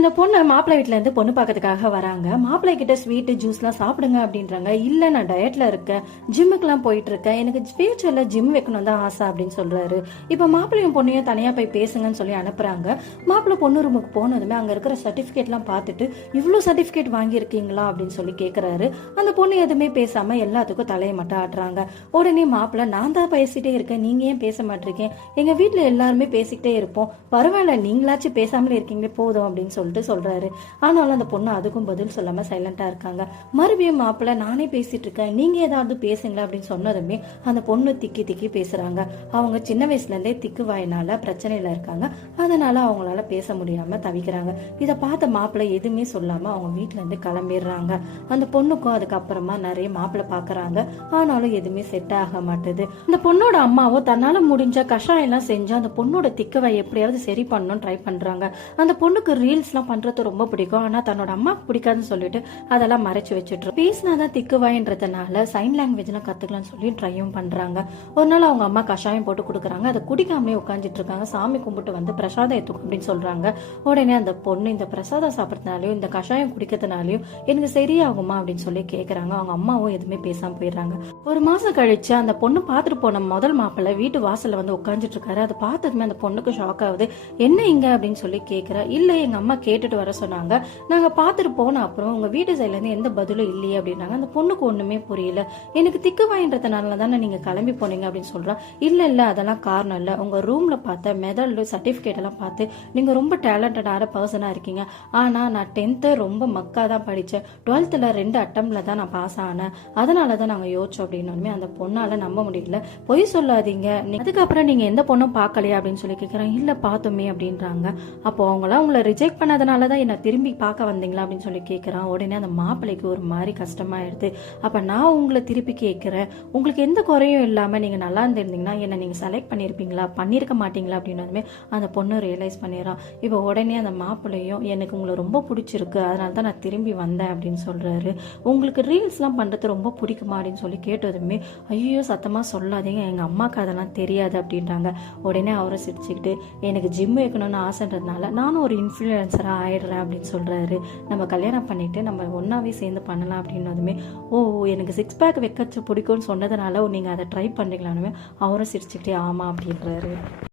இந்த பொண்ணு மாப்பிள்ளை வீட்டுல இருந்து பொண்ணு பார்க்கறதுக்காக வராங்க. மாப்பிள்ளை கிட்ட ஸ்வீட் ஜூஸ்லாம் சாப்பிடுங்க அப்படின்றாங்க. இல்ல நான் டயட்ல இருக்கேன், ஜிம்முக்குலாம் போயிட்டு இருக்கேன், எனக்கு ஃபியூச்சர்ல ஜிம் வைக்கணும் தான் ஆசை அப்படின்னு சொல்றாரு. இப்ப மாப்பிள்ளையும் பொண்ணையும் தனியா போய் பேசுங்கன்னு சொல்லி அனுப்புறாங்க. மாப்பிள்ளை பொண்ணு ரூமுக்கு போனதுமே அங்க இருக்கிற சர்டிபிகேட்லாம் பார்த்துட்டு இவ்வளவு சர்டிபிகேட் வாங்கியிருக்கீங்களா அப்படின்னு சொல்லி கேக்குறாரு. அந்த பொண்ணு எதுவுமே பேசாம எல்லாத்துக்கும் தலையை மட்டும் ஆட்டுறாங்க. உடனே மாப்பிள்ளை நான் தான் பேசிட்டே இருக்கேன், நீங்க ஏன் பேச மாட்டீங்க, எங்க வீட்டுல எல்லாருமே பேசிக்கிட்டே இருப்போம், பரவாயில்ல நீங்களாச்சும் பேசாமலே இருக்கீங்களே போதும் அப்படின்னு சொல்லிட்டு சொல்றாரு. ஆனாலும் அந்த பொண்ணு அதுக்கும் பதில் சொல்லாம சைலண்டா இருக்காங்க. மறுபடியும் மாப்பிள்ள நானே பேசிட்டு இருக்கேன், நீங்க ஏதாவது பேசுங்களா அப்படின்னு சொன்னதுமே அந்த பொண்ணு திக்கி திக்கி பேசுறாங்க. அவங்க சின்ன வயசுல இருந்தே திக்கு வாயினால பிரச்சனையில இருக்காங்க. அதனால அவங்களால பேச முடியாம தவிக்கிறாங்க. இதை பார்த்த மாப்பிள்ள எதுவுமே சொல்லாம அவங்க வீட்டுல இருந்து கிளம்பிடுறாங்க. அந்த பொண்ணுக்கும் அதுக்கப்புறமா நிறைய மாப்பிள்ள பாக்குறாங்க. ஆனாலும் எதுவுமே செட் ஆக மாட்டுது. அந்த பொண்ணோட அம்மாவும் தன்னால முடிஞ்ச கஷாயம் எல்லாம் செஞ்சு அந்த பொண்ணோட திக்கவை எப்படியாவது சரி பண்ணணும் ட்ரை பண்றாங்க. அந்த பொண்ணுக்கு ரீல்ஸ்லாம் பண்றது ரொம்ப பிடிக்கும். ஆனா தன்னோட அம்மாவுக்கு பிடிக்காதுன்னு சொல்லிட்டு அதெல்லாம் மறைச்சு வச்சுட்டு பேசினாதான் திக்குவாயின்றதுனால சைன் லாங்குவேஜ்லாம் கத்துக்கலாம்னு சொல்லி ட்ரையும் பண்றாங்க. ஒரு நாள் அவங்க அம்மா கஷாயம் போட்டு கொடுக்குறாங்க. அதை குடிக்காமலே உட்காந்துட்டு இருக்காங்க. சாமி கும்பிட்டு வந்து பிரசாதம் எடுத்துக்கும் அப்படின்னு சொல்றாங்க. உடனே அந்த பொண்ணு இந்த பிரசாதம் சாப்பிட்றதுனாலயும் இந்த கஷாயம் குடிக்கிறதுனாலயும் எனக்கு சரியாகுமா அப்படின்னு சொல்லி கேக்குறாங்க. அவங்க அம்மாவும் எதுவுமே பேசாம போயிடுறாங்க. ஒரு மாசம் கழிச்சு அந்த பொண்ணு பாத்துட்டு போன முதல் மாப்பிள்ளை வீட்டு வாசல்ல வந்து உட்காந்துட்டு இருக்காரு. அதை பார்த்ததுமே அந்த பொண்ணுக்கு ஷாக் ஆகுது. என்ன இங்க அப்படின்னு சொல்லி கேக்குற. இல்ல எங்க அம்மா கேட்டுட்டு வர சொன்னாங்க, நாங்க பாத்துட்டு போன அப்புறம் உங்க வீட்டு சைட்ல இருந்து எந்த பதிலும் இல்லையே அப்படின்னாங்க. அந்த பொண்ணுக்கு ஒண்ணுமே புரியல. எனக்கு திக்குவாயின்றதுனால தானே நீங்க கிளம்பி போனீங்க அப்படின்னு சொல்றா. இல்ல அதெல்லாம் காரணம் இல்ல, உங்க ரூம்ல பார்த்த மெடல் சர்டிபிகேட் எல்லாம் பார்த்து நீங்க ரொம்ப டேலண்டடான பர்சனா இருக்கீங்க. ஆனா நான் 10th ரொம்ப மக்கா தான் படிச்சேன், 12th 2 அட்டம்ல தான் நான் பாஸ் ஆனேன், அதனாலதான் நாங்க யோசிச்சோம் அப்படின்னு. அந்த பொண்ணால நம்ப முடியல. பொய் சொல்லாதீங்க, அதுக்கப்புறம் நீங்க எந்த பொண்ணும் பார்க்கலையா அப்படின்னு சொல்லி கேக்குறாங்க. இல்ல பார்த்தோமே அப்படின்றாங்க. அப்போ அவங்களாம் உங்களை ரிஜெக்ட் பண்ணதுனாலதான் என்ன திரும்பி பார்க்க வந்தீங்களா அப்படின்னு சொல்லி கேட்குறான். உடனே அந்த மாப்பிள்ளைக்கு ஒரு மாதிரி கஷ்டமாயிடுது. அப்ப நான் உங்களை திருப்பி கேட்கிறேன், உங்களுக்கு எந்த குறையும் இல்லாம நீங்க நல்லா இருந்திருந்தீங்கன்னா என்ன நீங்க செலக்ட் பண்ணிருப்பீங்களா, பண்ணிருக்க மாட்டீங்களா அப்படின்னு அந்த பொண்ணு ரியலைஸ் பண்ணிடுறான். இப்போ உடனே அந்த மாப்பிள்ளையும் எனக்கு உங்களை ரொம்ப பிடிச்சிருக்கு, அதனால தான் நான் திரும்பி வந்தேன் அப்படின்னு சொல்றாரு. உங்களுக்கு ரீல்ஸ்லாம் பண்றது ரொம்ப பிடிக்குமா அப்படின்னு சொல்லி கேட்டதுமே ஐயோ சத்தமா சொல்லாதீங்க, எங்க அம்மாக்கு அதெல்லாம் தெரியாது அப்படின்றாங்க. உடனே அவரை சிரிச்சுக்கிட்டு எனக்கு ஜிம் வைக்கணும்னு ஆசைன்றதுனால நானும் ஒரு இன்ஃப்ளூயன்சரா ஆயிடுறேன் அப்படின்னு சொல்றாரு. நம்ம கல்யாணம் பண்ணிட்டு நம்ம ஒன்னாவே சேர்ந்து பண்ணலாம் அப்படின்னதுமே ஓ எனக்கு 6 பேக் வைக்க பிடிக்கும்னு சொன்னதுனால நீங்க அதை ட்ரை பண்றீங்களான்னு அவரும் சிரிச்சுக்கிட்டே ஆமா அப்படின்றாரு.